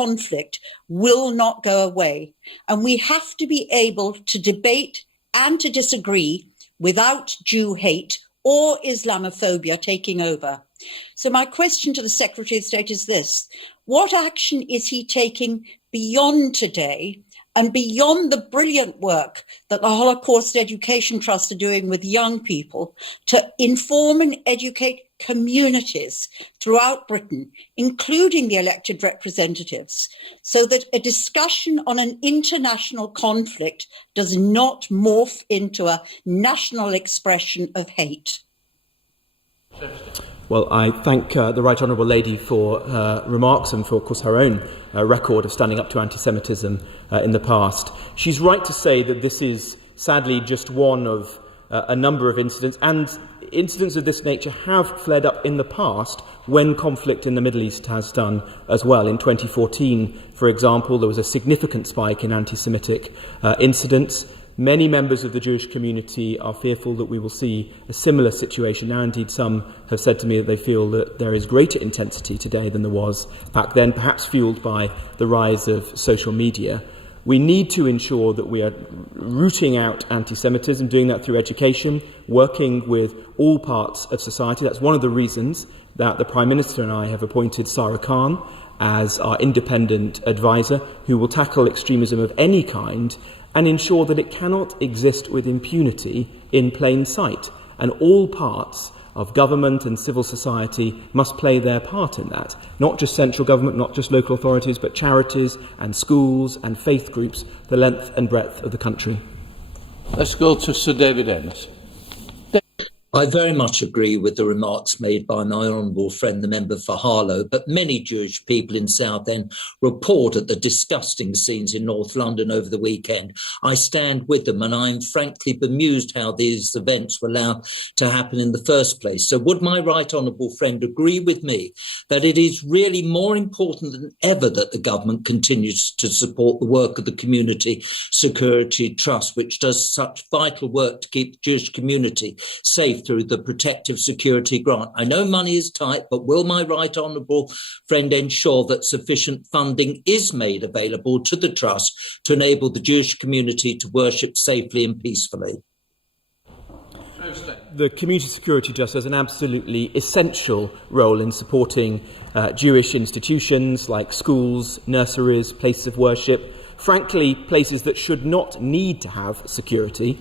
conflict will not go away. And we have to be able to debate and to disagree without Jew hate or Islamophobia taking over. So my question to the Secretary of State is this: what action is he taking beyond today and beyond the brilliant work that the Holocaust Education Trust are doing with young people to inform and educate communities throughout Britain, including the elected representatives, so that a discussion on an international conflict does not morph into a national expression of hate? Well, I thank the Right Honourable Lady for her remarks and for, of course, her own record of standing up to anti-Semitism in the past. She's right to say that this is, sadly, just one of a number of incidents, and incidents of this nature have flared up in the past when conflict in the Middle East has done as well. In 2014, for example, there was a significant spike in anti-Semitic incidents. Many members of the Jewish community are fearful that we will see a similar situation now. Indeed, some have said to me that they feel that there is greater intensity today than there was back then, perhaps fueled by the rise of social media. We need to ensure that we are rooting out anti-Semitism, doing that through education, working with all parts of society. That's one of the reasons that the Prime Minister and I have appointed Sarah Khan as our independent advisor, who will tackle extremism of any kind and ensure that it cannot exist with impunity in plain sight. And all parts of government and civil society must play their part in that. Not just central government, not just local authorities, but charities and schools and faith groups, the length and breadth of the country. Let's go to Sir David Ennis. I very much agree with the remarks made by my honourable friend, the member for Harlow, but many Jewish people in Southend reported the disgusting scenes in North London over the weekend. I stand with them, and I'm frankly bemused how these events were allowed to happen in the first place. So would my right honourable friend agree with me that it is really more important than ever that the government continues to support the work of the Community Security Trust, which does such vital work to keep the Jewish community safe through the Protective Security Grant? I know money is tight, but will my right honourable friend ensure that sufficient funding is made available to the Trust to enable the Jewish community to worship safely and peacefully? The Community Security Trust has an absolutely essential role in supporting Jewish institutions like schools, nurseries, places of worship, frankly, places that should not need to have security.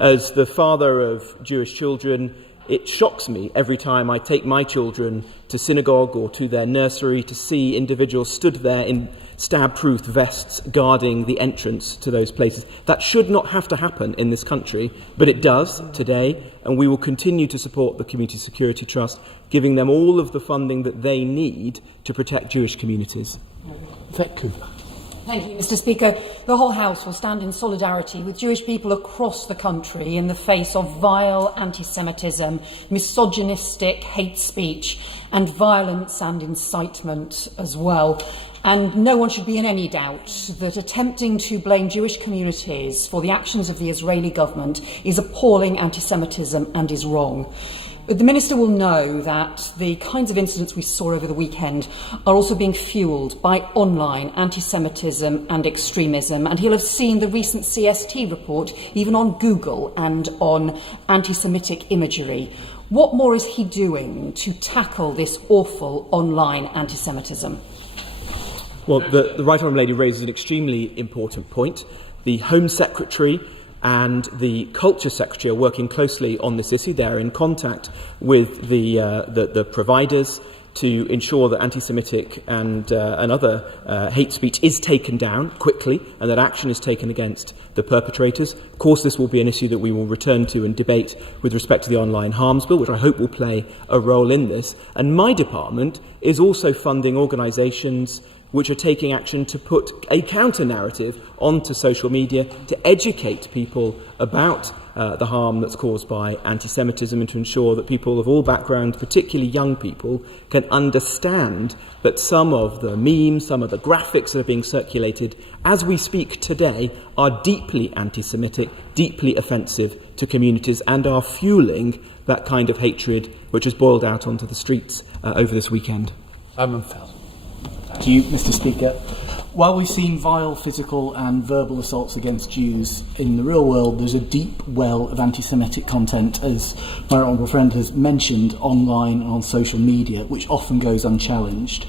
As the father of Jewish children, it shocks me every time I take my children to synagogue or to their nursery to see individuals stood there in stab-proof vests guarding the entrance to those places. That should not have to happen in this country, but it does today, and we will continue to support the Community Security Trust, giving them all of the funding that they need to protect Jewish communities. Thank you. Thank you, Mr. Speaker. The whole House will stand in solidarity with Jewish people across the country in the face of vile anti-Semitism, misogynistic hate speech, and violence and incitement as well. And no one should be in any doubt that attempting to blame Jewish communities for the actions of the Israeli government is appalling anti-Semitism and is wrong. The Minister will know that the kinds of incidents we saw over the weekend are also being fuelled by online anti-Semitism and extremism, and he'll have seen the recent CST report even on Google and on anti-Semitic imagery. What more is he doing to tackle this awful online anti-Semitism? Well, the Right Honourable Lady raises an extremely important point. The Home Secretary and the Culture Secretary are working closely on this issue. They are in contact with the providers to ensure that anti-Semitic and other hate speech is taken down quickly and that action is taken against the perpetrators. Of course, this will be an issue that we will return to and debate with respect to the Online Harms Bill, which I hope will play a role in this. And my department is also funding organisations which are taking action to put a counter-narrative onto social media to educate people about the harm that's caused by anti-Semitism and to ensure that people of all backgrounds, particularly young people, can understand that some of the memes, some of the graphics that are being circulated as we speak today are deeply anti-Semitic, deeply offensive to communities and are fuelling that kind of hatred which has boiled out onto the streets over this weekend. Simon Fell. Back to you, Mr. Speaker. While we've seen vile physical and verbal assaults against Jews in the real world, there's a deep well of anti-Semitic content, as my honourable friend has mentioned, online and on social media, which often goes unchallenged.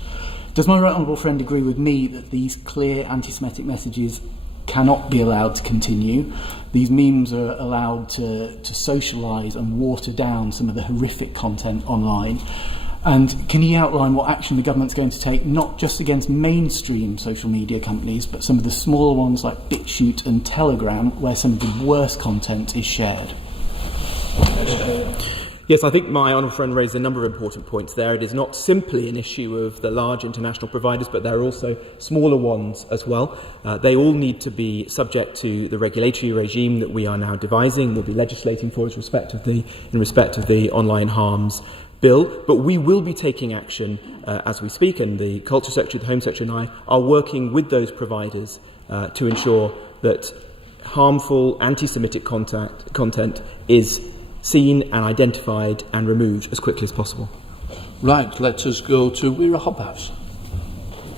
Does my right honourable friend agree with me that these clear anti-Semitic messages cannot be allowed to continue? These memes are allowed to socialise and water down some of the horrific content online. And can he outline what action the government's going to take, not just against mainstream social media companies, but some of the smaller ones like BitChute and Telegram, where some of the worst content is shared? Yes, I think my honourable friend raised a number of important points there. It is not simply an issue of the large international providers, but there are also smaller ones as well. They all need to be subject to the regulatory regime that we are now devising, we'll be legislating for in respect of the online harms bill, but we will be taking action as we speak, and the Culture Secretary, the Home Secretary and I are working with those providers to ensure that harmful anti-Semitic content is seen and identified and removed as quickly as possible. Right, let us go to Wira Hobhouse.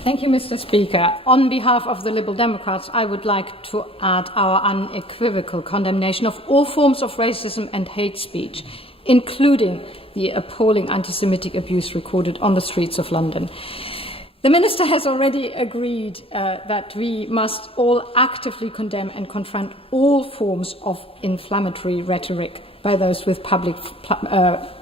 Thank you, Mr. Speaker. On behalf of the Liberal Democrats, I would like to add our unequivocal condemnation of all forms of racism and hate speech, including the appalling anti-Semitic abuse recorded on the streets of London. The Minister has already agreed that we must all actively condemn and confront all forms of inflammatory rhetoric by those with public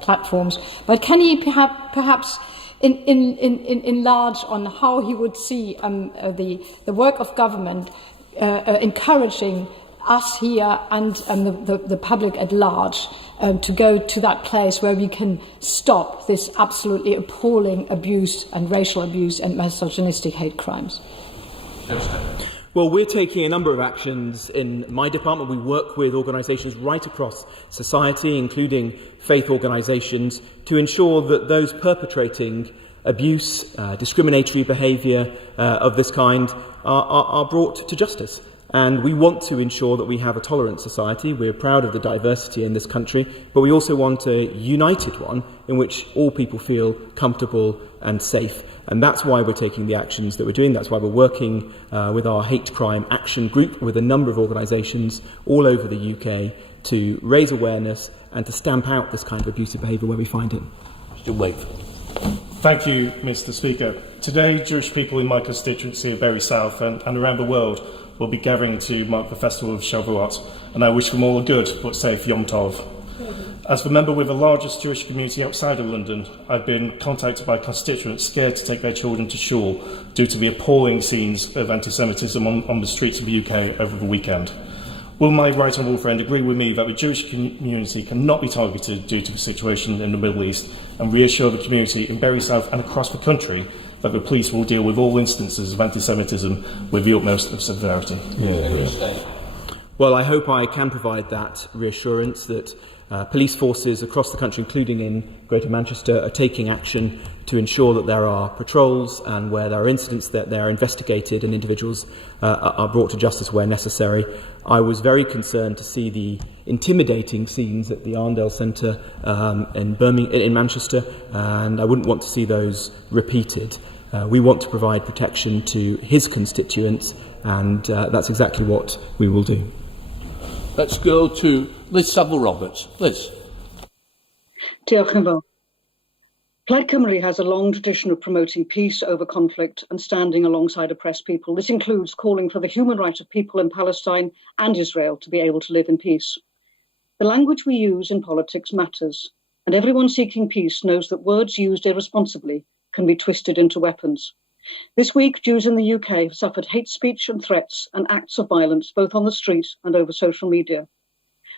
platforms. But can he perhaps enlarge on how he would see the work of government encouraging us here and the public at large to go to that place where we can stop this absolutely appalling abuse and racial abuse and misogynistic hate crimes? Well, we're taking a number of actions in my department. We work with organisations right across society, including faith organisations, to ensure that those perpetrating abuse, discriminatory behaviour of this kind are brought to justice. And we want to ensure that we have a tolerant society. We're proud of the diversity in this country, but we also want a united one in which all people feel comfortable and safe. And that's why we're taking the actions that we're doing. That's why we're working with our hate crime action group with a number of organisations all over the UK to raise awareness and to stamp out this kind of abusive behaviour where we find it. Mr. Wakefield. Thank you, Mr. Speaker. Today, Jewish people in my constituency of Bury South and around the world will be gathering to mark the festival of Shavuot, and I wish them all a good but safe Yom Tov. As the member with the largest Jewish community outside of London, I've been contacted by constituents scared to take their children to shul due to the appalling scenes of anti-Semitism on the streets of the UK over the weekend. Will my right honourable friend agree with me that the Jewish community cannot be targeted due to the situation in the Middle East, and reassure the community in Bury South and across the country that the police will deal with all instances of anti-Semitism with the utmost of severity? Well, I hope I can provide that reassurance that police forces across the country, including in Greater Manchester, are taking action to ensure that there are patrols and where there are incidents that they are investigated and individuals are brought to justice where necessary. I was very concerned to see the intimidating scenes at the Arndale Centre in Manchester, and I wouldn't want to see those repeated. We want to provide protection to his constituents, and that's exactly what we will do. Let's go to Liz Saville-Roberts. Liz. Diolch yn fawr. Plaid Cymru has a long tradition of promoting peace over conflict and standing alongside oppressed people. This includes calling for the human right of people in Palestine and Israel to be able to live in peace. The language we use in politics matters, and everyone seeking peace knows that words used irresponsibly can be twisted into weapons. This week, Jews in the UK have suffered hate speech and threats and acts of violence both on the street and over social media.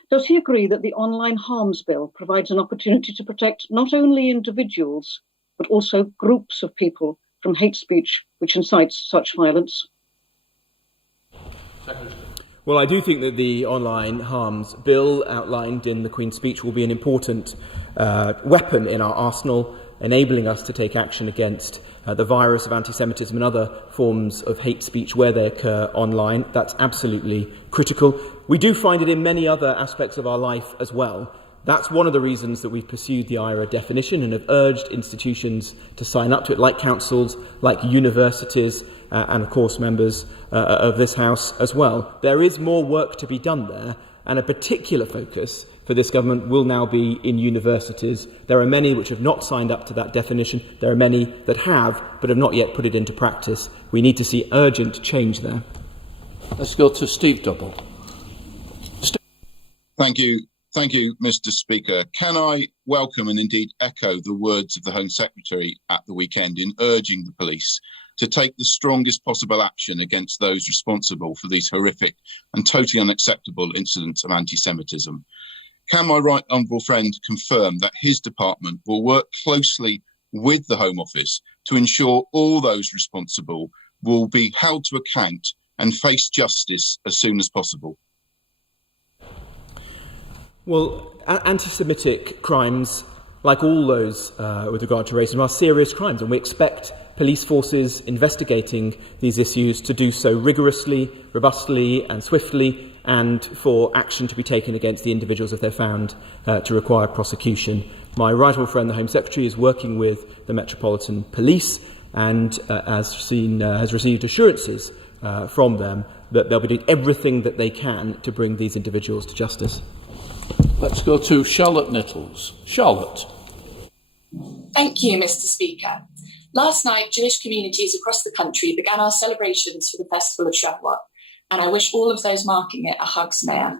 Does he agree that the online harms bill provides an opportunity to protect not only individuals, but also groups of people from hate speech which incites such violence? Well, I do think that the online harms bill outlined in the Queen's speech will be an important weapon in our arsenal, enabling us to take action against the virus of anti-Semitism and other forms of hate speech where they occur online. That's absolutely critical. We do find it in many other aspects of our life as well. That's one of the reasons that we've pursued the IRA definition and have urged institutions to sign up to it, like councils, like universities, and of course members of this House as well. There is more work to be done there, and a particular focus for this government will now be in universities. There are many which have not signed up to that definition. There are many that have, but have not yet put it into practice. We need to see urgent change there. Let's go to Steve Double. Thank you, Mr. Speaker. Can I welcome and indeed echo the words of the Home Secretary at the weekend in urging the police to take the strongest possible action against those responsible for these horrific and totally unacceptable incidents of anti-Semitism. Can my right honourable friend confirm that his department will work closely with the Home Office to ensure all those responsible will be held to account and face justice as soon as possible? Well, anti-Semitic crimes, like all those with regard to racism, are serious crimes, and we expect police forces investigating these issues to do so rigorously, robustly and swiftly, and for action to be taken against the individuals if they're found to require prosecution. My right honourable friend, the Home Secretary, is working with the Metropolitan Police and has received assurances from them that they'll be doing everything that they can to bring these individuals to justice. Let's go to Charlotte Nichols. Charlotte. Thank you, Mr. Speaker. Last night, Jewish communities across the country began our celebrations for the Festival of Shavuot, and I wish all of those marking it a Chag Sameach.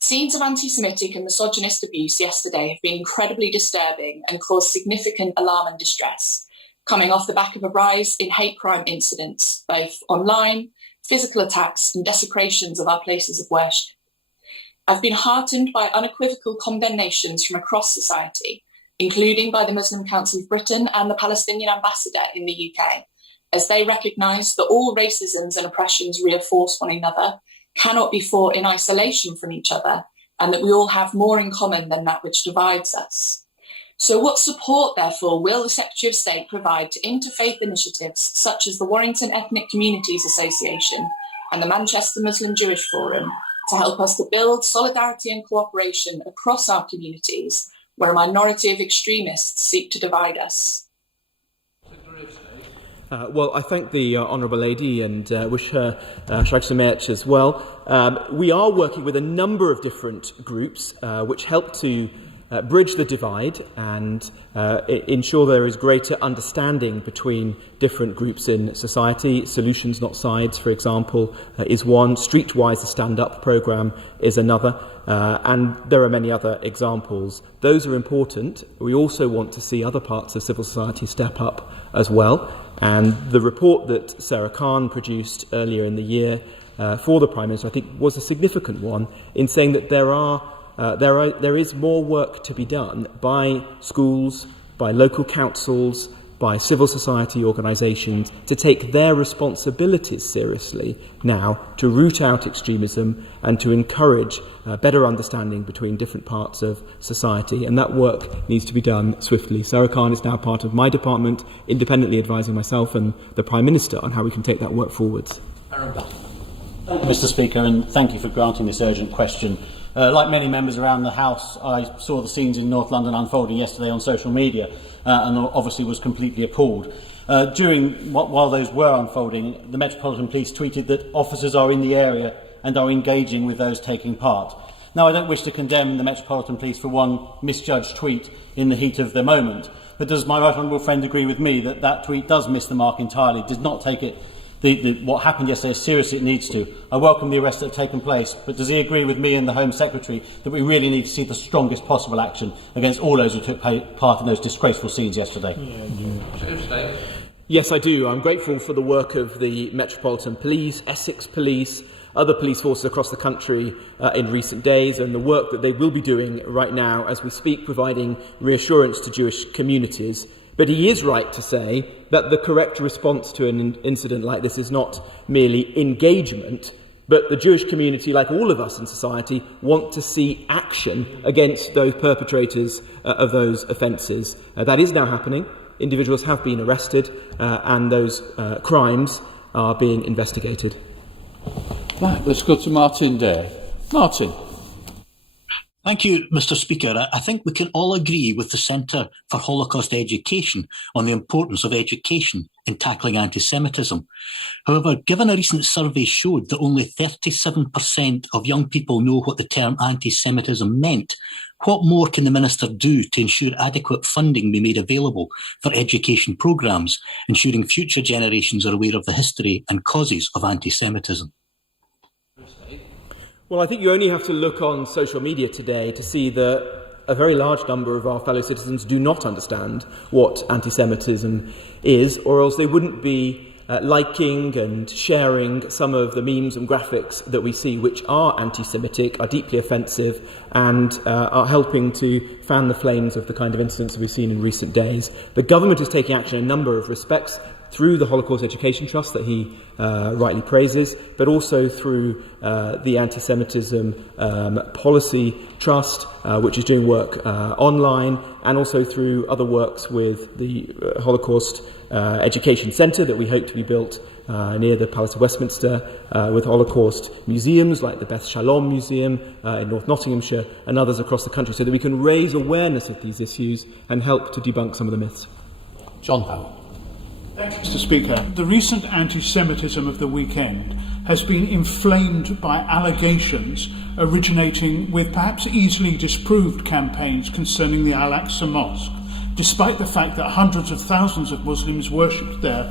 Scenes of anti-Semitic and misogynist abuse yesterday have been incredibly disturbing and caused significant alarm and distress, coming off the back of a rise in hate crime incidents, both online, physical attacks and desecrations of our places of worship. I've been heartened by unequivocal condemnations from across society, including by the Muslim Council of Britain and the Palestinian ambassador in the UK, as they recognise that all racisms and oppressions reinforce one another, cannot be fought in isolation from each other, and that we all have more in common than that which divides us. So what support, therefore, will the Secretary of State provide to interfaith initiatives such as the Warrington Ethnic Communities Association and the Manchester Muslim Jewish Forum to help us to build solidarity and cooperation across our communities where a minority of extremists seek to divide us? Well, I thank the Honourable Lady and wish her Chag Sameach as well. We are working with a number of different groups which help to bridge the divide and ensure there is greater understanding between different groups in society. Solutions Not Sides, for example, is one. Streetwise, the Stand Up programme is another. And there are many other examples. Those are important. We also want to see other parts of civil society step up as well. And the report that Sarah Khan produced earlier in the year for the Prime Minister, I think, was a significant one in saying that there is more work to be done by schools, by local councils, by civil society organisations to take their responsibilities seriously now to root out extremism and to encourage better understanding between different parts of society. And that work needs to be done swiftly. Sarah Khan is now part of my department, independently advising myself and the Prime Minister on how we can take that work forwards. Thank you, Mr. Speaker, and thank you for granting this urgent question. Like many members around the House, I saw the scenes in North London unfolding yesterday on social media and obviously was completely appalled. While those were unfolding, the Metropolitan Police tweeted that officers are in the area and are engaging with those taking part. Now, I don't wish to condemn the Metropolitan Police for one misjudged tweet in the heat of the moment, but does my right honourable friend agree with me that that tweet does miss the mark entirely, did not take it what happened yesterday as seriously as it needs to? I welcome the arrests that have taken place, but does he agree with me and the Home Secretary that we really need to see the strongest possible action against all those who took part in those disgraceful scenes yesterday? Yes, I do. I'm grateful for the work of the Metropolitan Police, Essex Police, other police forces across the country in recent days, and the work that they will be doing right now as we speak, providing reassurance to Jewish communities. But he is right to say that the correct response to an incident like this is not merely engagement, but the Jewish community, like all of us in society, want to see action against those perpetrators of those offences. That is now happening. Individuals have been arrested and those crimes are being investigated. Right, let's go to Martin Day. Martin. Thank you, Mr. Speaker. I think we can all agree with the Centre for Holocaust Education on the importance of education in tackling anti-Semitism. However, given a recent survey showed that only 37% of young people know what the term anti-Semitism meant, what more can the Minister do to ensure adequate funding be made available for education programmes, ensuring future generations are aware of the history and causes of anti-Semitism? Well, I think you only have to look on social media today to see that a very large number of our fellow citizens do not understand what anti-Semitism is, or else they wouldn't be liking and sharing some of the memes and graphics that we see, which are anti-Semitic, are deeply offensive, and are helping to fan the flames of the kind of incidents that we've seen in recent days. The government is taking action in a number of respects, through the Holocaust Education Trust that he rightly praises, but also through the Anti-Semitism Policy Trust, which is doing work online, and also through other works with the Holocaust Education Centre that we hope to be built near the Palace of Westminster, with Holocaust museums like the Beth Shalom Museum in North Nottinghamshire and others across the country, so that we can raise awareness of these issues and help to debunk some of the myths. John Howell. Thank you, Mr. Speaker. The recent anti-Semitism of the weekend has been inflamed by allegations originating with perhaps easily disproved campaigns concerning the Al-Aqsa Mosque, despite the fact that hundreds of thousands of Muslims worshipped there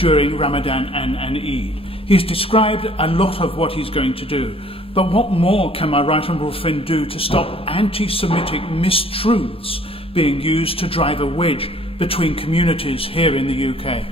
during Ramadan and Eid. He's described a lot of what he's going to do, but what more can my right honourable friend do to stop anti-Semitic mistruths being used to drive a wedge between communities here in the UK?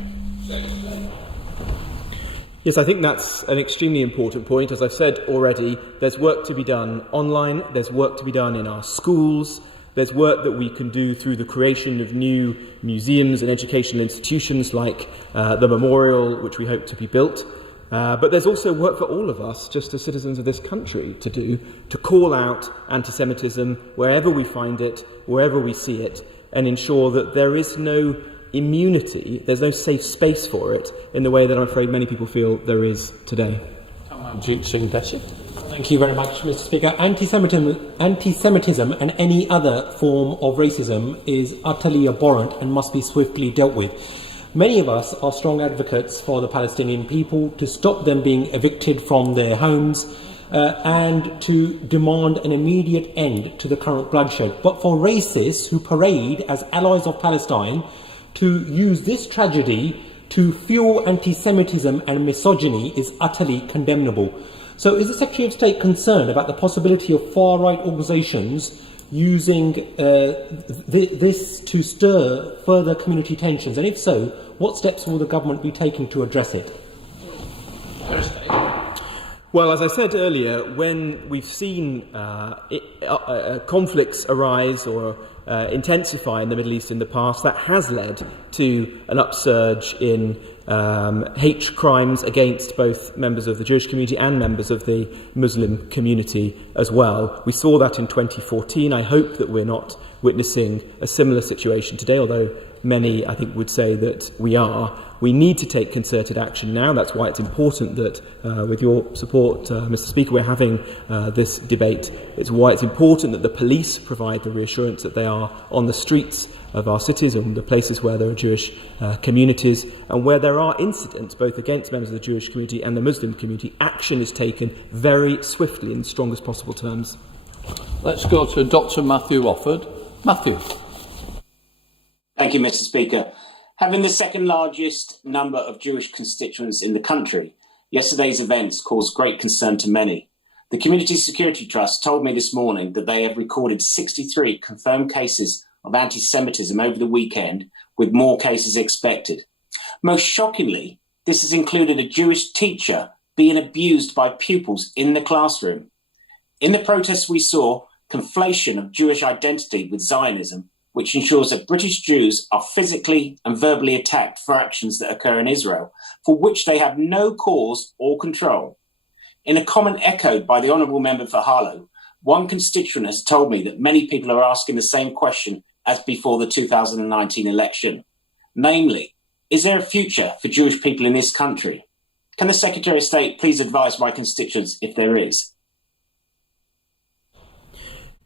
Yes, I think that's an extremely important point. As I've said already, there's work to be done online, there's work to be done in our schools, there's work that we can do through the creation of new museums and educational institutions like the Memorial, which we hope to be built. But there's also work for all of us, just as citizens of this country, to do, to call out anti-Semitism wherever we find it, wherever we see it, and ensure that there is no immunity, there's no safe space for it in the way that I'm afraid many people feel there is today. Thank you very much, Mr. Speaker. Anti-Semitism and any other form of racism is utterly abhorrent and must be swiftly dealt with. Many of us are strong advocates for the Palestinian people to stop them being evicted from their homes and to demand an immediate end to the current bloodshed. But for racists who parade as allies of Palestine to use this tragedy to fuel anti-Semitism and misogyny is utterly condemnable. So is the Secretary of State concerned about the possibility of far-right organisations using this to stir further community tensions? And if so, what steps will the government be taking to address it? Well, as I said earlier, when we've seen conflicts arise or intensify in the Middle East in the past, that has led to an upsurge in hate crimes against both members of the Jewish community and members of the Muslim community as well. We saw that in 2014. I hope that we're not witnessing a similar situation today, although many, I think, would say that we are. We need to take concerted action now. That's why it's important that, with your support, Mr. Speaker, we're having this debate. It's why it's important that the police provide the reassurance that they are on the streets of our cities and the places where there are Jewish communities, and where there are incidents both against members of the Jewish community and the Muslim community, action is taken very swiftly in the strongest possible terms. Let's go to Dr. Matthew Offord. Matthew. Thank you, Mr. Speaker. Having the second largest number of Jewish constituents in the country, yesterday's events caused great concern to many. The Community Security Trust told me this morning that they have recorded 63 confirmed cases of anti-Semitism over the weekend, with more cases expected. Most shockingly, this has included a Jewish teacher being abused by pupils in the classroom. In the protests we saw conflation of Jewish identity with Zionism, which ensures that British Jews are physically and verbally attacked for actions that occur in Israel, for which they have no cause or control. In a comment echoed by the Honourable Member for Harlow, one constituent has told me that many people are asking the same question as before the 2019 election. Namely, is there a future for Jewish people in this country? Can the Secretary of State please advise my constituents if there is?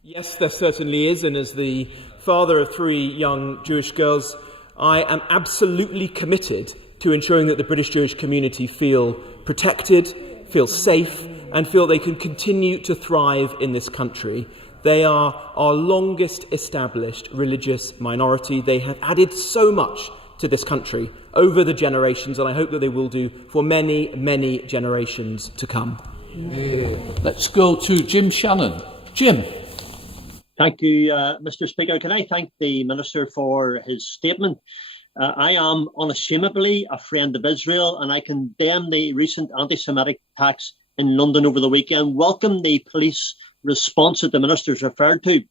Yes, there certainly is, and as the father of 3 young Jewish girls, I am absolutely committed to ensuring that the British Jewish community feel protected, feel safe, and feel they can continue to thrive in this country. They are our longest established religious minority. They have added so much to this country over the generations, and I hope that they will do for many, many generations to come. Let's go to Jim Shannon. Jim. Thank you, Mr. Speaker. Can I thank the Minister for his statement? I am unashamedly a friend of Israel, and I condemn the recent anti-Semitic attacks in London over the weekend. Welcome the police response that the Minister has referred to.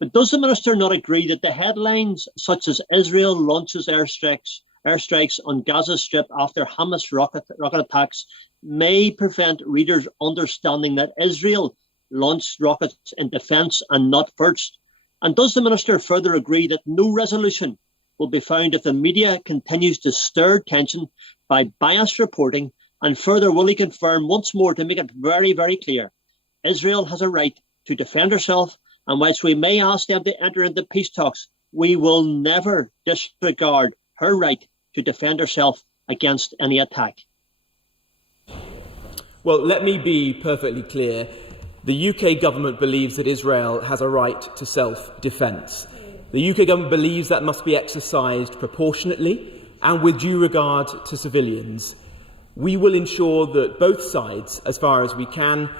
But does the Minister not agree that the headlines such as Israel launches airstrikes on Gaza Strip after Hamas rocket attacks may prevent readers understanding that Israel launched rockets in defence and not first? And does the Minister further agree that no resolution will be found if the media continues to stir tension by biased reporting? And further, will he confirm once more to make it very, very clear, Israel has a right to defend herself, and whilst we may ask them to enter into peace talks, we will never disregard her right to defend herself against any attack? Well, let me be perfectly clear. The UK government believes that Israel has a right to self-defence. The UK government believes that must be exercised proportionately and with due regard to civilians. We will ensure that both sides, as far as we can,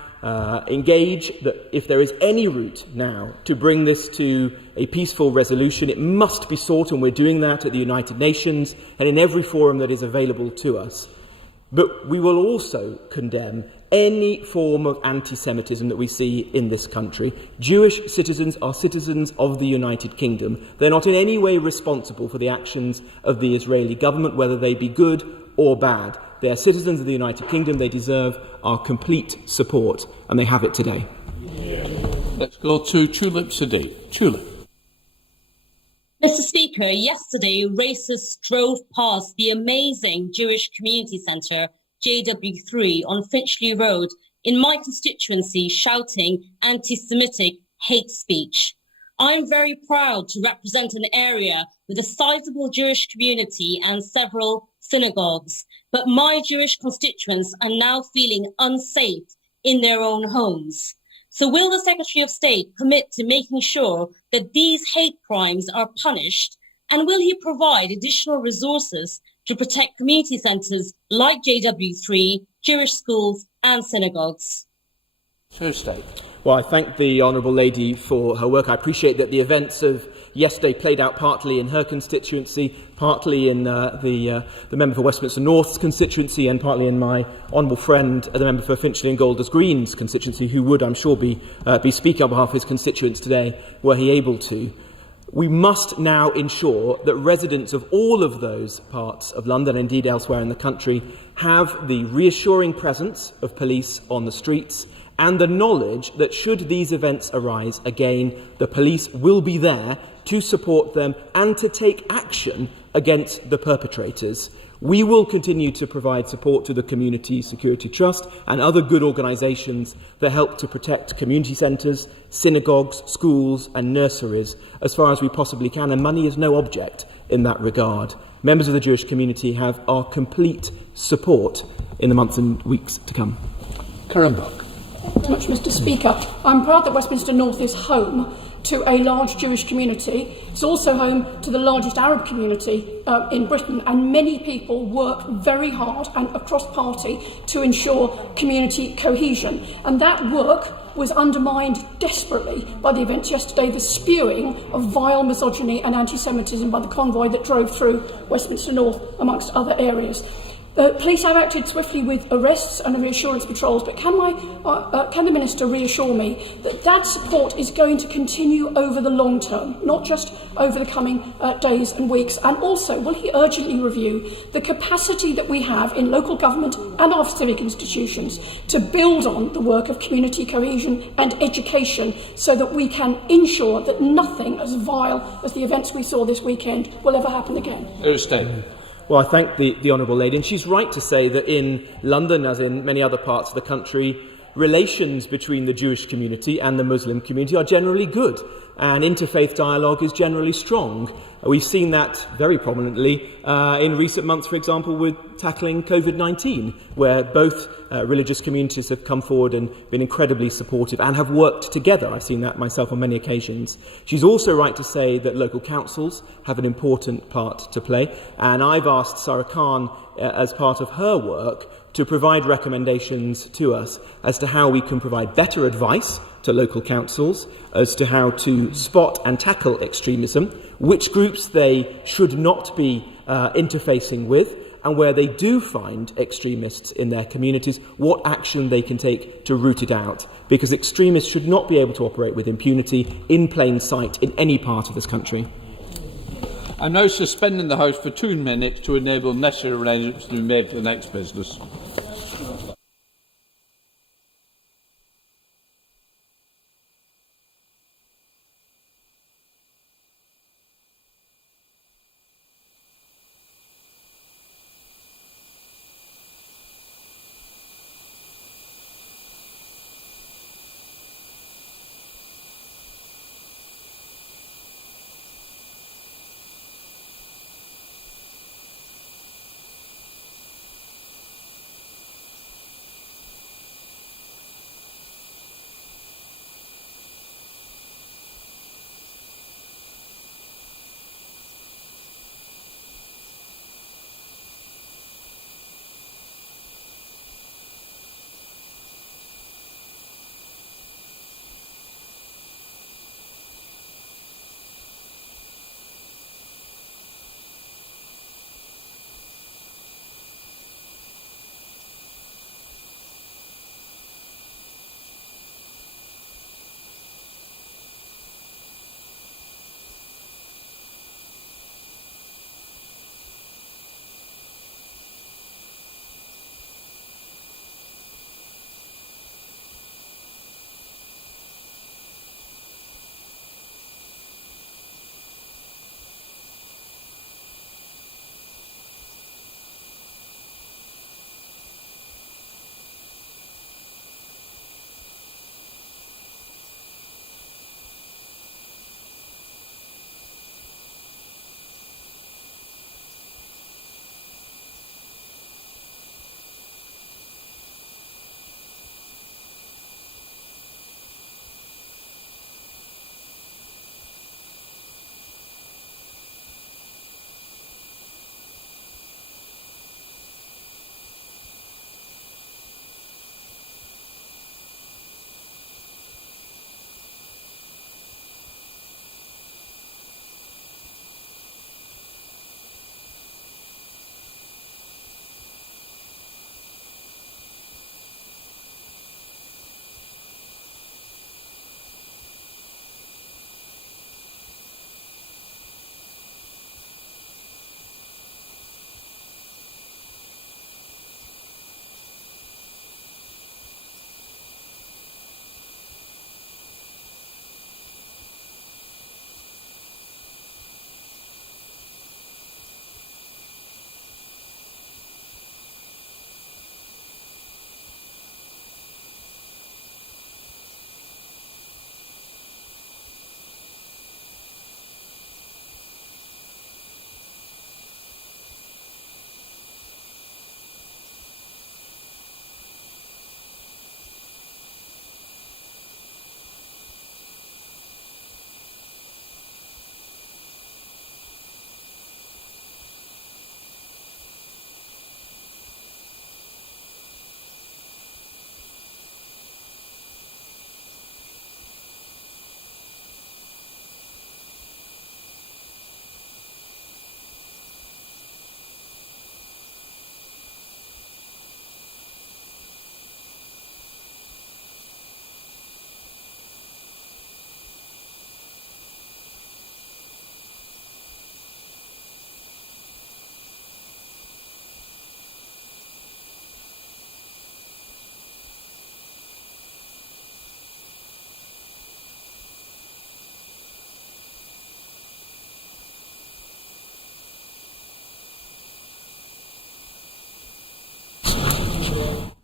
engage that if there is any route now to bring this to a peaceful resolution, it must be sought, and we're doing that at the United Nations and in every forum that is available to us. But we will also condemn any form of anti-Semitism that we see in this country. Jewish citizens are citizens of the United Kingdom. They're not in any way responsible for the actions of the Israeli government, whether they be good or bad. They are citizens of the United Kingdom. They deserve our complete support, and they have it today. Let's go to Tulip Siddiq. Tulip. Mr. Speaker, yesterday racists drove past the amazing Jewish Community Centre, JW3, on Finchley Road in my constituency, shouting anti-Semitic hate speech. I'm very proud to represent an area with a sizable Jewish community and several synagogues, but my Jewish constituents are now feeling unsafe in their own homes. So will the Secretary of State commit to making sure that these hate crimes are punished, and will he provide additional resources to protect community centres like JW3, Jewish schools and synagogues? Thursday. Well, I thank the Honourable Lady for her work. I appreciate that the events of yesterday played out partly in her constituency, partly in the member for Westminster North's constituency, and partly in my honourable friend, the member for Finchley and Golders Green's constituency, who would, I'm sure, be speaking on behalf of his constituents today, were he able to. We must now ensure that residents of all of those parts of London, and indeed elsewhere in the country, have the reassuring presence of police on the streets and the knowledge that should these events arise again, the police will be there to support them and to take action against the perpetrators. We will continue to provide support to the Community Security Trust and other good organisations that help to protect community centres, synagogues, schools and nurseries as far as we possibly can, and money is no object in that regard. Members of the Jewish community have our complete support in the months and weeks to come. Karen Buck. Thank you very much, Mr. Speaker. I'm proud that Westminster North is home to a large Jewish community. It's also home to the largest Arab community in Britain, and many people work very hard and across party to ensure community cohesion. And that work was undermined desperately by the events yesterday, the spewing of vile misogyny and anti-Semitism by the convoy that drove through Westminster North, amongst other areas. Police have acted swiftly with arrests and reassurance patrols, but can the Minister reassure me that that support is going to continue over the long term, not just over the coming days and weeks? And also, will he urgently review the capacity that we have in local government and our civic institutions to build on the work of community cohesion and education so that we can ensure that nothing as vile as the events we saw this weekend will ever happen again? Thursday. Well, I thank the Honourable Lady, and she's right to say that in London, as in many other parts of the country, relations between the Jewish community and the Muslim community are generally good, and interfaith dialogue is generally strong. We've seen that very prominently in recent months, for example, with tackling COVID-19, where both religious communities have come forward and been incredibly supportive and have worked together. I've seen that myself on many occasions. She's also right to say that local councils have an important part to play, and I've asked Sarah Khan, as part of her work, to provide recommendations to us as to how we can provide better advice to local councils as to how to spot and tackle extremism, which groups they should not be interfacing with, and where they do find extremists in their communities, what action they can take to root it out. Because extremists should not be able to operate with impunity in plain sight in any part of this country. I'm now suspending the House for 2 minutes to enable necessary arrangements to be made for the next business.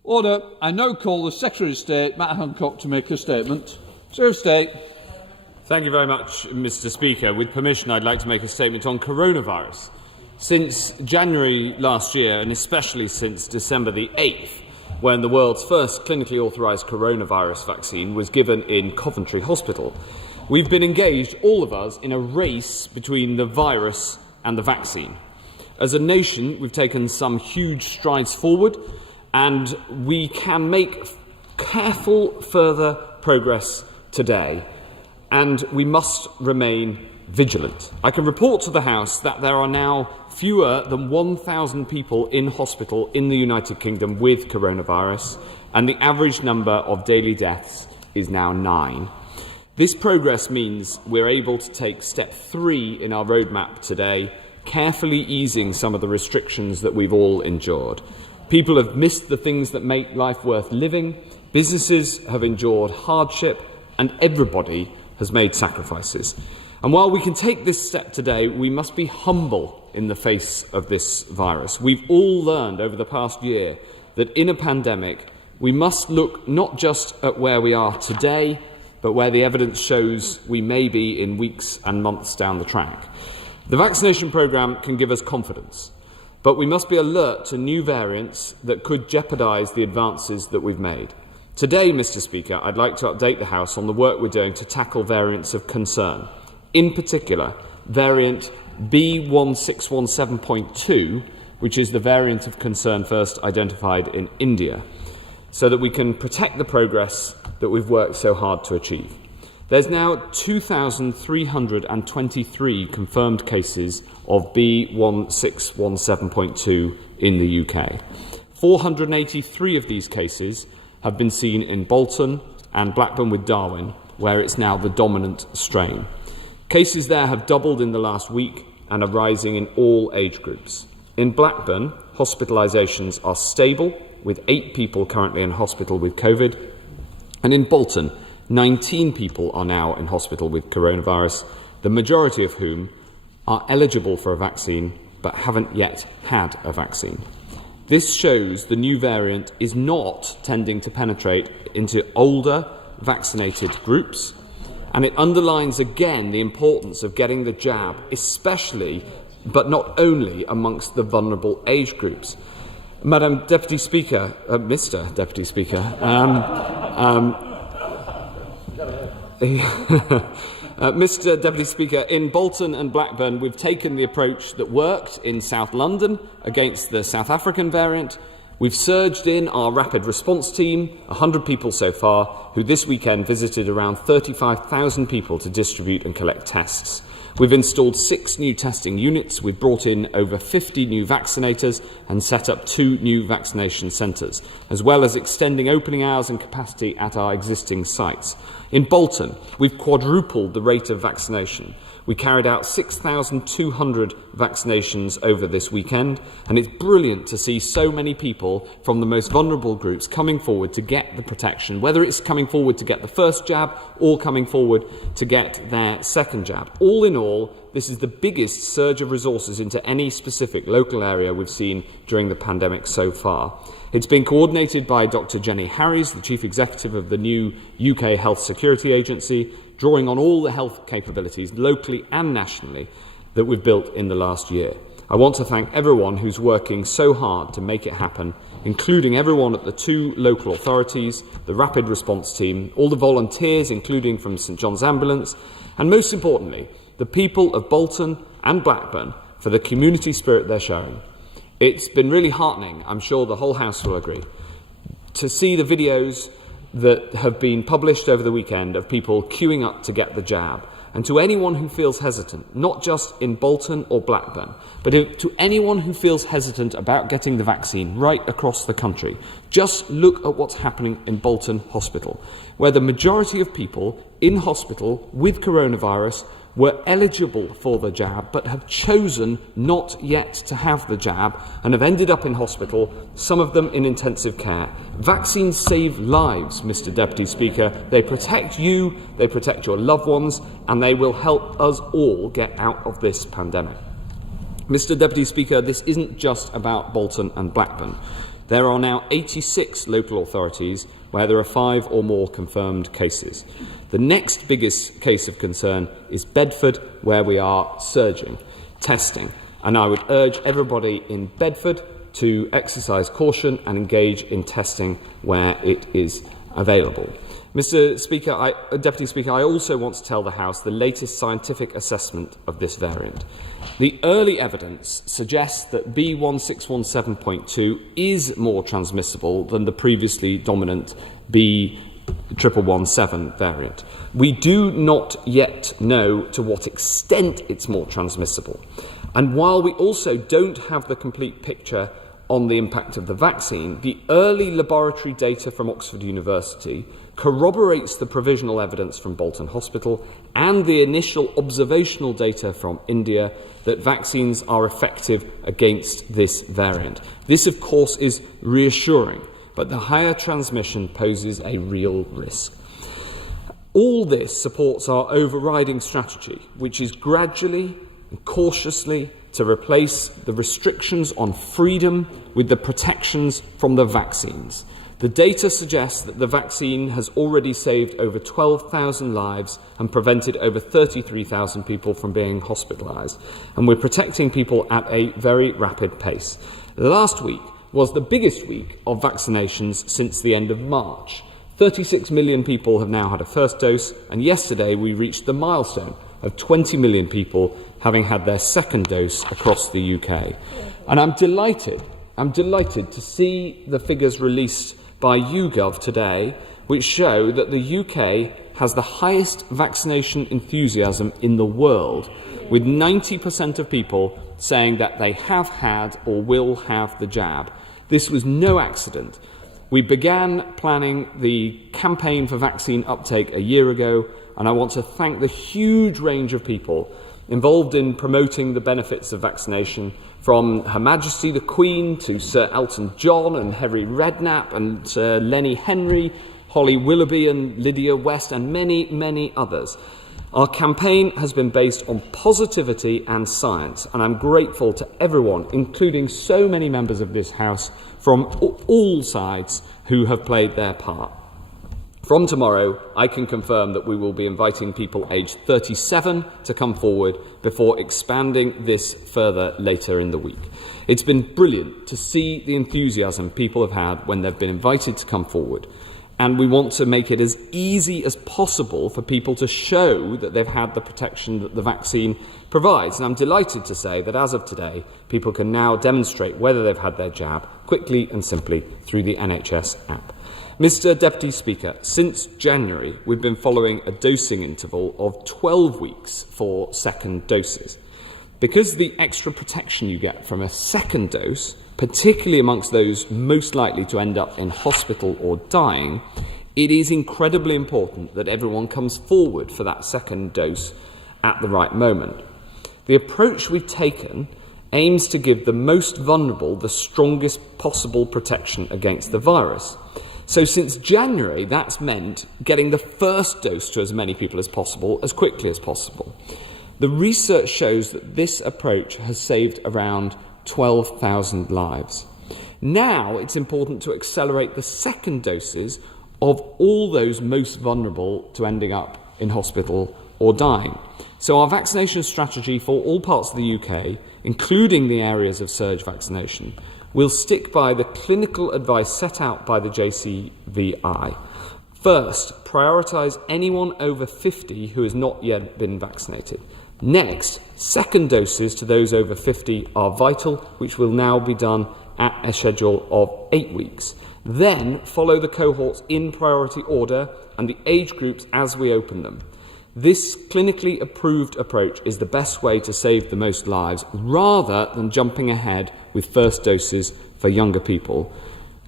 Order. I now call the Secretary of State, Matt Hancock, to make a statement. Secretary of State. Thank you very much, Mr. Speaker. With permission, I'd like to make a statement on coronavirus. Since January last year, and especially since December the 8th, when the world's first clinically authorised coronavirus vaccine was given in Coventry Hospital, we've been engaged, all of us, in a race between the virus and the vaccine. As a nation, we've taken some huge strides forward, and we can make careful further progress today, and we must remain vigilant. I can report to the House that there are now fewer than 1,000 people in hospital in the United Kingdom with coronavirus, and the average number of daily deaths is now 9. This progress means we're able to take step 3 in our roadmap today, carefully easing some of the restrictions that we've all endured. People have missed the things that make life worth living, businesses have endured hardship, and everybody has made sacrifices. And while we can take this step today, we must be humble in the face of this virus. We've all learned over the past year that in a pandemic, we must look not just at where we are today, but where the evidence shows we may be in weeks and months down the track. The vaccination programme can give us confidence, but we must be alert to new variants that could jeopardise the advances that we've made. Today, Mr. Speaker, I'd like to update the House on the work we're doing to tackle variants of concern. In particular, variant B1617.2, which is the variant of concern first identified in India, so that we can protect the progress that we've worked so hard to achieve. There's now 2,323 confirmed cases of B1617.2 in the UK. 483 of these cases have been seen in Bolton and Blackburn with Darwin, where it's now the dominant strain. Cases there have doubled in the last week and are rising in all age groups. In Blackburn, hospitalisations are stable, with 8 people currently in hospital with COVID. And in Bolton, 19 people are now in hospital with coronavirus, the majority of whom are eligible for a vaccine but haven't yet had a vaccine. This shows the new variant is not tending to penetrate into older, vaccinated groups, and it underlines again the importance of getting the jab, especially, but not only, amongst the vulnerable age groups. Madam Deputy Speaker, Mr. Deputy Speaker, Mr. Deputy Speaker, in Bolton and Blackburn, we've taken the approach that worked in South London against the South African variant. We've surged in our rapid response team, 100 people so far, who this weekend visited around 35,000 people to distribute and collect tests. We've installed 6 new testing units, we've brought in over 50 new vaccinators and set up 2 new vaccination centres, as well as extending opening hours and capacity at our existing sites. In Bolton, we've quadrupled the rate of vaccination. We carried out 6,200 vaccinations over this weekend, and it's brilliant to see so many people from the most vulnerable groups coming forward to get the protection, whether it's coming forward to get the first jab or coming forward to get their second jab. All in all, this is the biggest surge of resources into any specific local area we've seen during the pandemic so far. It's been coordinated by Dr. Jenny Harries, the Chief Executive of the new UK Health Security Agency, drawing on all the health capabilities, locally and nationally, that we've built in the last year. I want to thank everyone who's working so hard to make it happen, including everyone at the 2 local authorities, the rapid response team, all the volunteers, including from St John's Ambulance, and most importantly, the people of Bolton and Blackburn for the community spirit they're showing. It's been really heartening, I'm sure the whole House will agree, to see the videos that have been published over the weekend of people queuing up to get the jab. And to anyone who feels hesitant, not just in Bolton or Blackburn, but to anyone who feels hesitant about getting the vaccine right across the country, just look at what's happening in Bolton Hospital, where the majority of people in hospital with coronavirus were eligible for the jab but have chosen not yet to have the jab and have ended up in hospital, some of them in intensive care. Vaccines save lives, Mr. Deputy Speaker. They protect you, they protect your loved ones, and they will help us all get out of this pandemic. Mr. Deputy Speaker, this isn't just about Bolton and Blackburn. There are now 86 local authorities where there are 5 or more confirmed cases. The next biggest case of concern is Bedford, where we are surging testing. And I would urge everybody in Bedford to exercise caution and engage in testing where it is available. Mr. Speaker, Deputy Speaker, I also want to tell the House the latest scientific assessment of this variant. The early evidence suggests that B1617.2 is more transmissible than the previously dominant B1117 variant. We do not yet know to what extent it's more transmissible. And while we also don't have the complete picture on the impact of the vaccine, the early laboratory data from Oxford University corroborates the provisional evidence from Bolton Hospital and the initial observational data from India that vaccines are effective against this variant. This, of course, is reassuring, but the higher transmission poses a real risk. All this supports our overriding strategy, which is gradually and cautiously to replace the restrictions on freedom with the protections from the vaccines. The data suggests that the vaccine has already saved over 12,000 lives and prevented over 33,000 people from being hospitalised. And we're protecting people at a very rapid pace. Last week was the biggest week of vaccinations since the end of March. 36 million people have now had a first dose, and yesterday we reached the milestone of 20 million people having had their second dose across the UK. And I'm delighted to see the figures released by YouGov today, which show that the UK has the highest vaccination enthusiasm in the world, with 90% of people saying that they have had or will have the jab. This was no accident. We began planning the campaign for vaccine uptake a year ago, and I want to thank the huge range of people involved in promoting the benefits of vaccination, from Her Majesty the Queen to Sir Elton John and Harry Redknapp and Sir Lenny Henry, Holly Willoughby and Lydia West, and many, many others. Our campaign has been based on positivity and science, and I'm grateful to everyone, including so many members of this House from all sides, who have played their part. From tomorrow, I can confirm that we will be inviting people aged 37 to come forward before expanding this further later in the week. It's been brilliant to see the enthusiasm people have had when they've been invited to come forward. And we want to make it as easy as possible for people to show that they've had the protection that the vaccine provides. And I'm delighted to say that as of today, people can now demonstrate whether they've had their jab quickly and simply through the NHS app. Mr. Deputy Speaker, since January, we've been following a dosing interval of 12 weeks for second doses. Because of the extra protection you get from a second dose, particularly amongst those most likely to end up in hospital or dying, it is incredibly important that everyone comes forward for that second dose at the right moment. The approach we've taken aims to give the most vulnerable the strongest possible protection against the virus. So since January, that's meant getting the first dose to as many people as possible, as quickly as possible. The research shows that this approach has saved around 12,000 lives. Now it's important to accelerate the second doses of all those most vulnerable to ending up in hospital or dying. So our vaccination strategy for all parts of the UK, including the areas of surge vaccination, will stick by the clinical advice set out by the JCVI. First, prioritise anyone over 50 who has not yet been vaccinated. Next, second doses to those over 50 are vital, which will now be done at a schedule of 8 weeks. Then follow the cohorts in priority order and the age groups as we open them. This clinically approved approach is the best way to save the most lives, rather than jumping ahead with first doses for younger people.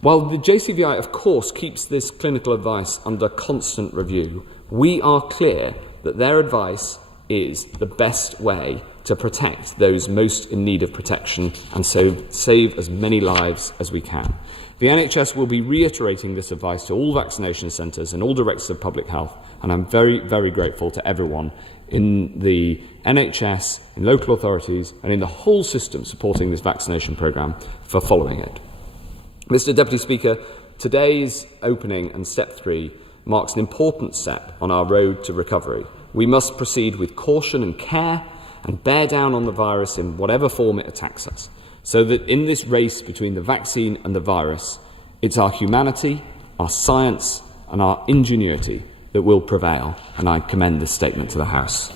While the JCVI, of course, keeps this clinical advice under constant review, we are clear that their advice is the best way to protect those most in need of protection and so save as many lives as we can. The NHS will be reiterating this advice to all vaccination centres and all directors of public health, and I'm very, very grateful to everyone in the NHS, in local authorities and in the whole system supporting this vaccination programme for following it. Mr. Deputy Speaker, today's opening and step 3 marks an important step on our road to recovery. We must proceed with caution and care and bear down on the virus in whatever form it attacks us, so that in this race between the vaccine and the virus, it's our humanity, our science and our ingenuity that will prevail, and I commend this statement to the House.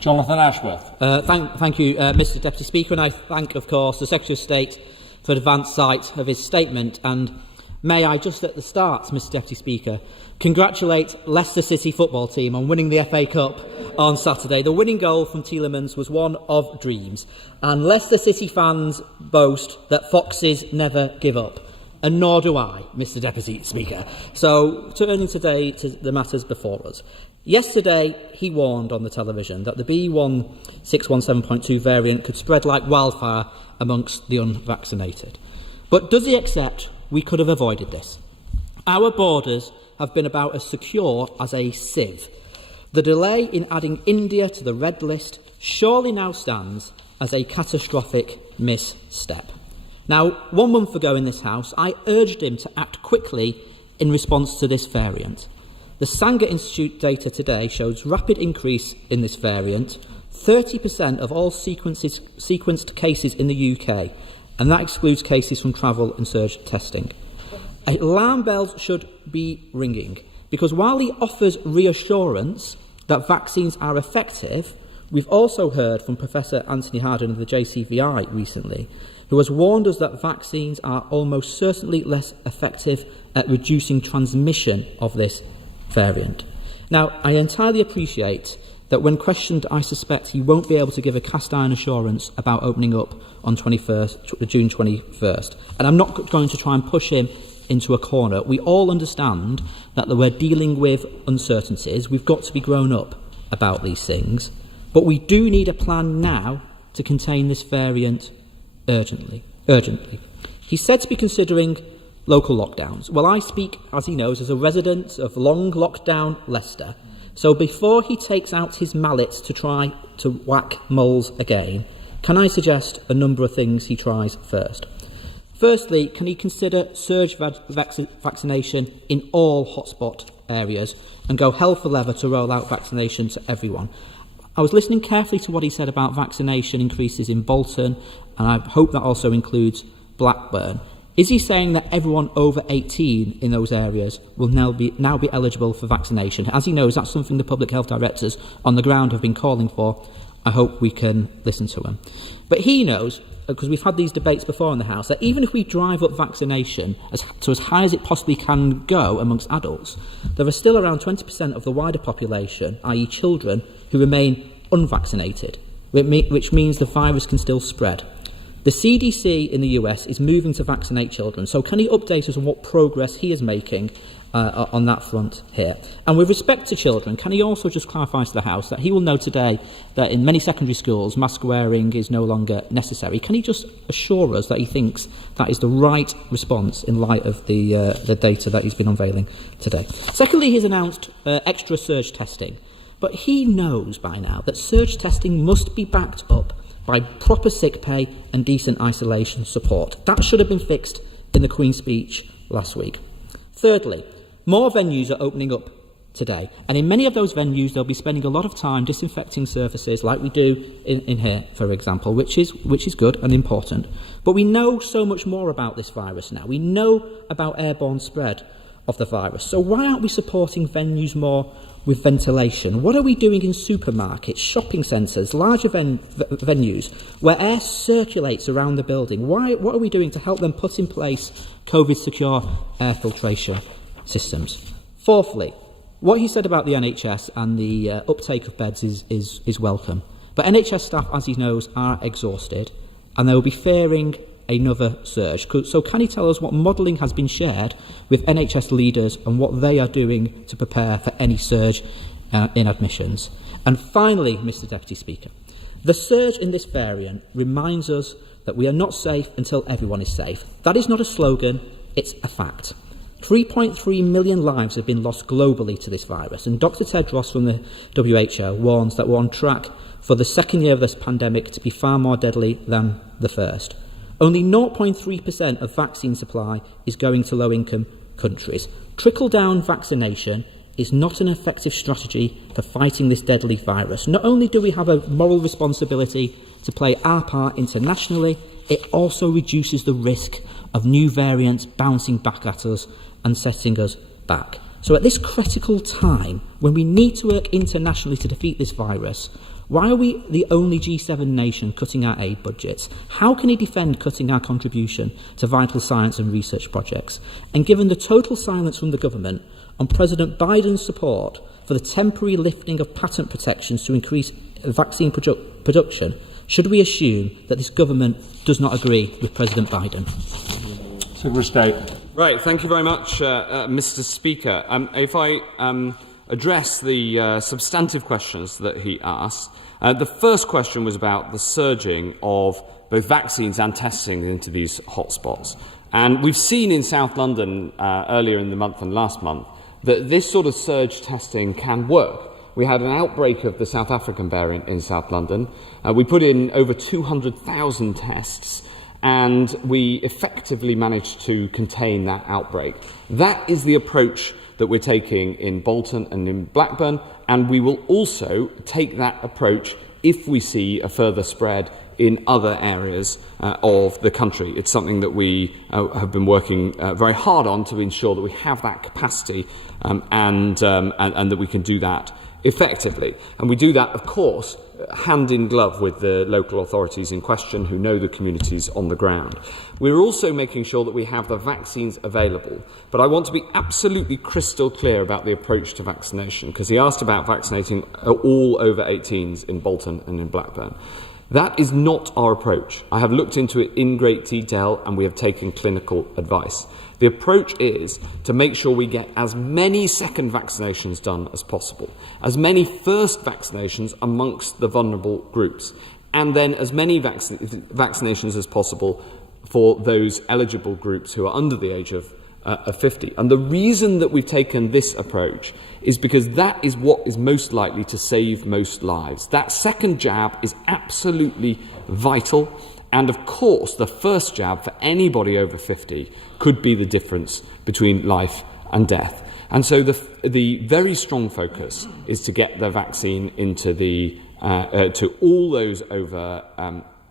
Jonathan Ashworth. Thank you, Mr. Deputy Speaker, and I thank, of course, the Secretary of State for advance sight of his statement. And may I just at the start, Mr. Deputy Speaker, congratulate Leicester City football team on winning the FA Cup on Saturday. The winning goal from Tielemans was one of dreams, and Leicester City fans boast that foxes never give up. And nor do I, Mr. Deputy Speaker. So, turning today to the matters before us. Yesterday, he warned on the television that the B1617.2 variant could spread like wildfire amongst the unvaccinated. But does he accept we could have avoided this? Our borders have been about as secure as a sieve. The delay in adding India to the red list surely now stands as a catastrophic misstep. Now, 1 month ago in this House, I urged him to act quickly in response to this variant. The Sanger Institute data today shows rapid increase in this variant, 30% of all sequenced cases in the UK, and that excludes cases from travel and surge testing. Alarm bells should be ringing, because while he offers reassurance that vaccines are effective, we've also heard from Professor Anthony Harden of the JCVI recently, who has warned us that vaccines are almost certainly less effective at reducing transmission of this variant. Now, I entirely appreciate that when questioned, I suspect he won't be able to give a cast-iron assurance about opening up on June 21st. And I'm not going to try and push him into a corner. We all understand that we're dealing with uncertainties. We've got to be grown up about these things. But we do need a plan now to contain this variant urgently. He's said to be considering local lockdowns. Well, I speak, as he knows, as a resident of long lockdown Leicester. So before he takes out his mallets to try to whack moles again, can I suggest a number of things he tries first? Firstly, can he consider surge vaccination in all hotspot areas and go hell for leather to roll out vaccination to everyone? I was listening carefully to what he said about vaccination increases in Bolton, and I hope that also includes Blackburn. Is he saying that everyone over 18 in those areas will now be eligible for vaccination? As he knows, that's something the public health directors on the ground have been calling for. I hope we can listen to him. But he knows, because we've had these debates before in the House, that even if we drive up vaccination to as high as it possibly can go amongst adults, there are still around 20% of the wider population, i.e. children, who remain unvaccinated, which means the virus can still spread. The CDC in the US is moving to vaccinate children, so can he update us on what progress he is making on that front here? And with respect to children, can he also just clarify to the House that he will know today that in many secondary schools mask wearing is no longer necessary? Can he just assure us that he thinks that is the right response in light of the data that he's been unveiling today? Secondly, he's announced extra surge testing, but he knows by now that surge testing must be backed up by proper sick pay and decent isolation support. That should have been fixed in the Queen's speech last week. Thirdly, more venues are opening up today, and in many of those venues they'll be spending a lot of time disinfecting surfaces like we do in here, for example, which is good and important. But we know so much more about this virus now. We know about airborne spread of the virus. So why aren't we supporting venues more with ventilation? What are we doing in supermarkets, shopping centres, larger venues where air circulates around the building? What are we doing to help them put in place COVID-secure air filtration systems? Fourthly, what he said about the NHS and the uptake of beds is welcome. But NHS staff, as he knows, are exhausted and they will be fearing another surge. So can he tell us what modelling has been shared with NHS leaders and what they are doing to prepare for any surge in admissions? And finally, Mr Deputy Speaker, the surge in this variant reminds us that we are not safe until everyone is safe. That is not a slogan, it's a fact. 3.3 million lives have been lost globally to this virus, and Dr Tedros from the WHO warns that we're on track for the second year of this pandemic to be far more deadly than the first. Only 0.3% of vaccine supply is going to low-income countries. Trickle-down vaccination is not an effective strategy for fighting this deadly virus. Not only do we have a moral responsibility to play our part internationally, it also reduces the risk of new variants bouncing back at us and setting us back. So at this critical time, when we need to work internationally to defeat this virus, why are we the only G7 nation cutting our aid budgets? How can he defend cutting our contribution to vital science and research projects? And given the total silence from the government on President Biden's support for the temporary lifting of patent protections to increase vaccine production, should we assume that this government does not agree with President Biden? Secretary of State. Right, thank you very much, Mr. Speaker. If I address the substantive questions that he asked, the first question was about the surging of both vaccines and testing into these hotspots. And we've seen in South London earlier in the month and last month that this sort of surge testing can work. We had an outbreak of the South African variant in South London. We put in over 200,000 tests, and we effectively managed to contain that outbreak. That is the approach that we're taking in Bolton and in Blackburn, and we will also take that approach if we see a further spread in other areas of the country. It's something that we have been working very hard on to ensure that we have that capacity and that we can do that effectively. And we do that, of course, hand in glove with the local authorities in question who know the communities on the ground. We're also making sure that we have the vaccines available. But I want to be absolutely crystal clear about the approach to vaccination, because he asked about vaccinating all over 18s in Bolton and in Blackburn. That is not our approach. I have looked into it in great detail and we have taken clinical advice. The approach is to make sure we get as many second vaccinations done as possible, as many first vaccinations amongst the vulnerable groups, and then as many vaccinations as possible for those eligible groups who are under the age of 50. And the reason that we've taken this approach is because that is what is most likely to save most lives. That second jab is absolutely vital. And of course, the first jab for anybody over 50 could be the difference between life and death. And so the very strong focus is to get the vaccine into to all those over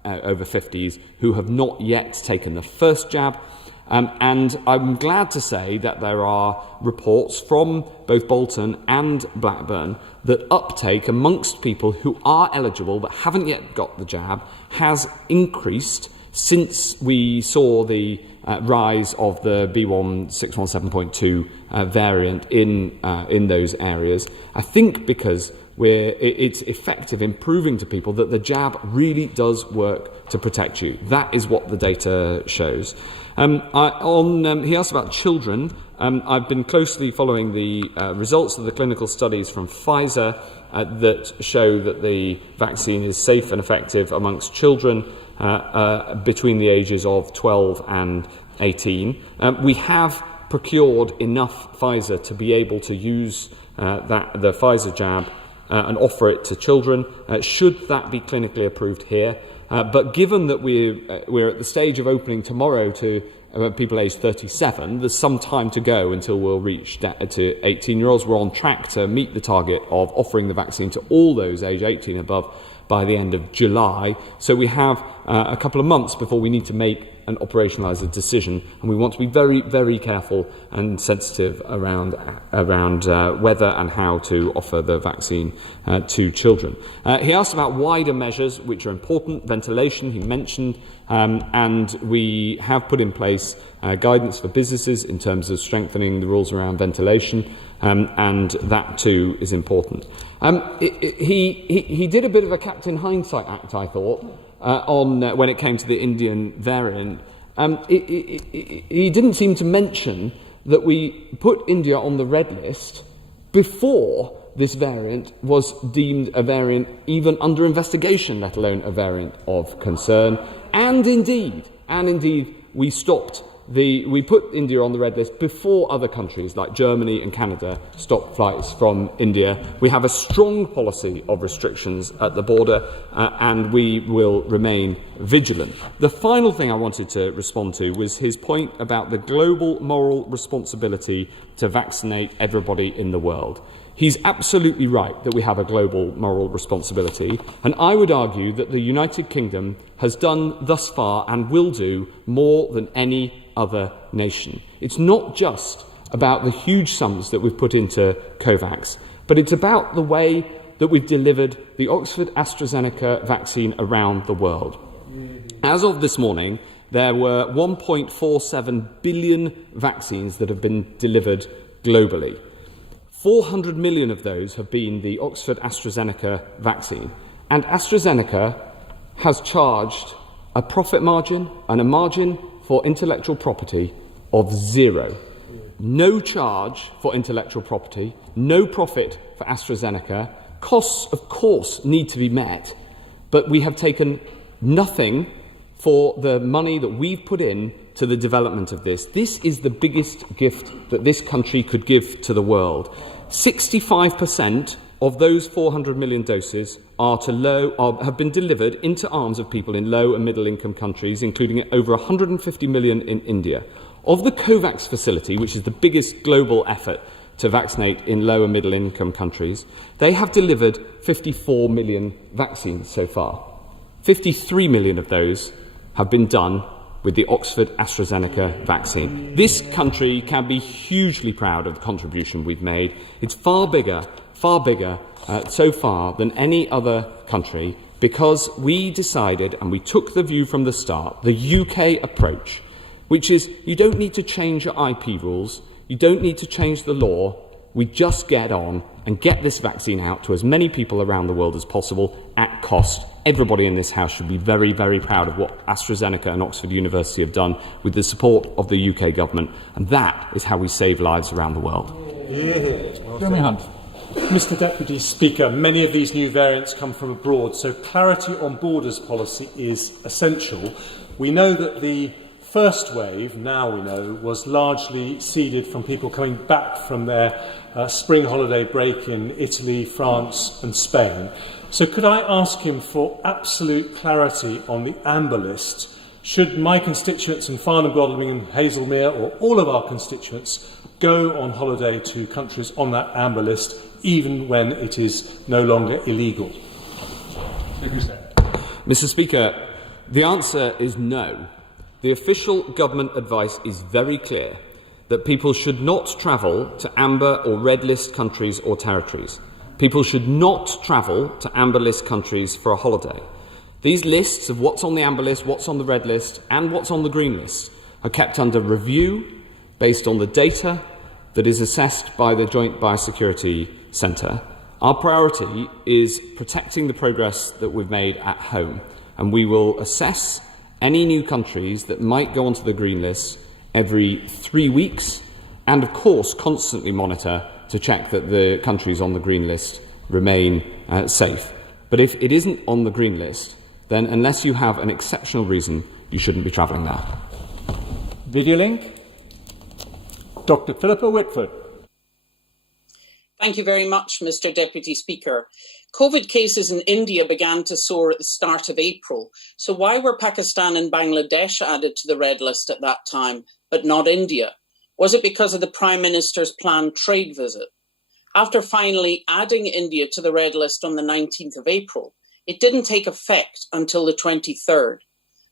50s who have not yet taken the first jab. And I'm glad to say that there are reports from both Bolton and Blackburn that uptake amongst people who are eligible but haven't yet got the jab has increased since we saw the rise of the B1617.2 variant in those areas. I think because it's effective in proving to people that the jab really does work to protect you. That is what the data shows. He asked about children. I've been closely following the results of the clinical studies from Pfizer that show that the vaccine is safe and effective amongst children between the ages of 12 and 18. We have procured enough Pfizer to be able to use the Pfizer jab and offer it to children, should that be clinically approved here. But given that we're at the stage of opening tomorrow to people aged 37, there's some time to go until we'll reach to 18-year-olds. We're on track to meet the target of offering the vaccine to all those aged 18 and above by the end of July. So we have a couple of months before we need to make and operationalise a decision, and we want to be very, very careful and sensitive around whether and how to offer the vaccine to children. He asked about wider measures which are important. Ventilation, he mentioned, and we have put in place guidance for businesses in terms of strengthening the rules around ventilation, and that too is important. He did a bit of a Captain Hindsight act, I thought, on when it came to the Indian variant. He didn't seem to mention that we put India on the red list before this variant was deemed a variant even under investigation, let alone a variant of concern. And indeed, we stopped we put India on the red list before other countries like Germany and Canada stopped flights from India. We have a strong policy of restrictions at the border, and we will remain vigilant. The final thing I wanted to respond to was his point about the global moral responsibility to vaccinate everybody in the world. He's absolutely right that we have a global moral responsibility, and I would argue that the United Kingdom has done thus far and will do more than any other nation. It's not just about the huge sums that we've put into COVAX, but it's about the way that we've delivered the Oxford-AstraZeneca vaccine around the world. As of this morning, there were 1.47 billion vaccines that have been delivered globally. 400 million of those have been the Oxford-AstraZeneca vaccine. And AstraZeneca has charged a profit margin and a margin for intellectual property of 0. No charge for intellectual property, no profit for AstraZeneca. Costs, of course, need to be met, but we have taken nothing for the money that we've put in to the development of this. This is the biggest gift that this country could give to the world. 65% of those 400 million doses have been delivered into arms of people in low and middle income countries, including over 150 million in India. Of the COVAX facility, which is the biggest global effort to vaccinate in low and middle income countries, they have delivered 54 million vaccines so far. 53 million of those have been done with the Oxford-AstraZeneca vaccine. This country can be hugely proud of the contribution we've made. It's far bigger so far than any other country, because we decided, and we took the view from the start, the UK approach, which is you don't need to change your IP rules, you don't need to change the law, we just get on and get this vaccine out to as many people around the world as possible at cost. Everybody in this House should be very, very proud of what AstraZeneca and Oxford University have done with the support of the UK government, and that is how we save lives around the world. Jeremy Hunt. Mr Deputy Speaker, many of these new variants come from abroad, so clarity on borders policy is essential. We know that the first wave, now we know, was largely seeded from people coming back from their spring holiday break in Italy, France and Spain. So could I ask him for absolute clarity on the amber list? Should my constituents in Farnham, Godalming and Hazelmere, or all of our constituents, go on holiday to countries on that amber list, even when it is no longer illegal? Mr Speaker, the answer is no. The official government advice is very clear that people should not travel to amber or red list countries or territories. People should not travel to amber list countries for a holiday. These lists of what's on the amber list, what's on the red list and what's on the green list are kept under review based on the data that is assessed by the Joint Biosecurity Centre. Our priority is protecting the progress that we've made at home, and we will assess any new countries that might go onto the green list every 3 weeks, and of course constantly monitor to check that the countries on the green list remain safe. But if it isn't on the green list, then unless you have an exceptional reason, you shouldn't be travelling there. Video link. Dr. Philippa Whitford. Thank you very much, Mr Deputy Speaker. COVID cases in India began to soar at the start of April. So why were Pakistan and Bangladesh added to the red list at that time, but not India? Was it because of the Prime Minister's planned trade visit? After finally adding India to the red list on the 19th of April, it didn't take effect until the 23rd.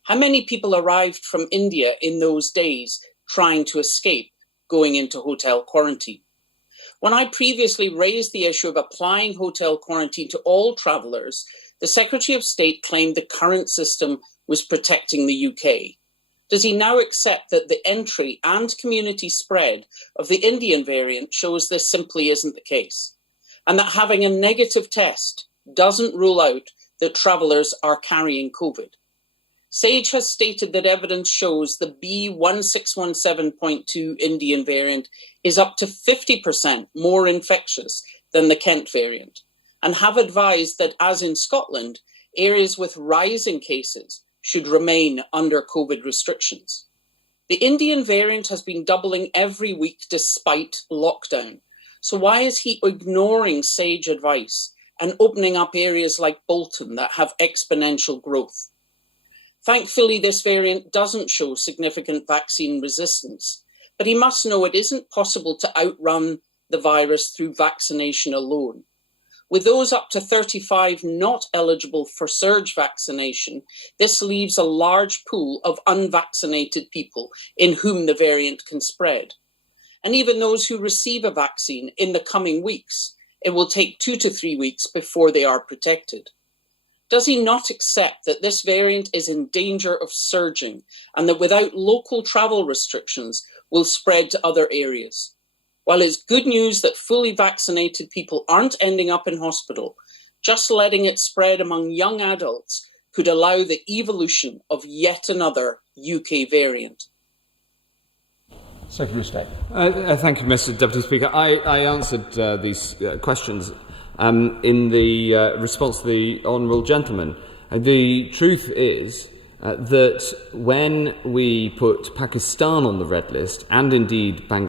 How many people arrived from India in those days trying to escape going into hotel quarantine? When I previously raised the issue of applying hotel quarantine to all travellers, the Secretary of State claimed the current system was protecting the UK. Does he now accept that the entry and community spread of the Indian variant shows this simply isn't the case, and that having a negative test doesn't rule out that travellers are carrying COVID? SAGE has stated that evidence shows the B1617.2 Indian variant is up to 50% more infectious than the Kent variant, and have advised that, as in Scotland, areas with rising cases should remain under COVID restrictions. The Indian variant has been doubling every week despite lockdown. So why is he ignoring sage advice and opening up areas like Bolton that have exponential growth? Thankfully, this variant doesn't show significant vaccine resistance, but he must know it isn't possible to outrun the virus through vaccination alone. With those up to 35 not eligible for surge vaccination, this leaves a large pool of unvaccinated people in whom the variant can spread. And even those who receive a vaccine in the coming weeks, it will take 2 to 3 weeks before they are protected. Does he not accept that this variant is in danger of surging and that without local travel restrictions will spread to other areas? While it's good news that fully vaccinated people aren't ending up in hospital, just letting it spread among young adults could allow the evolution of yet another UK variant. Secretary of State. Thank you, Mr. Deputy Speaker. I answered these questions in the response to the honourable gentleman. The truth is that when we put Pakistan on the red list, and indeed Bangladesh,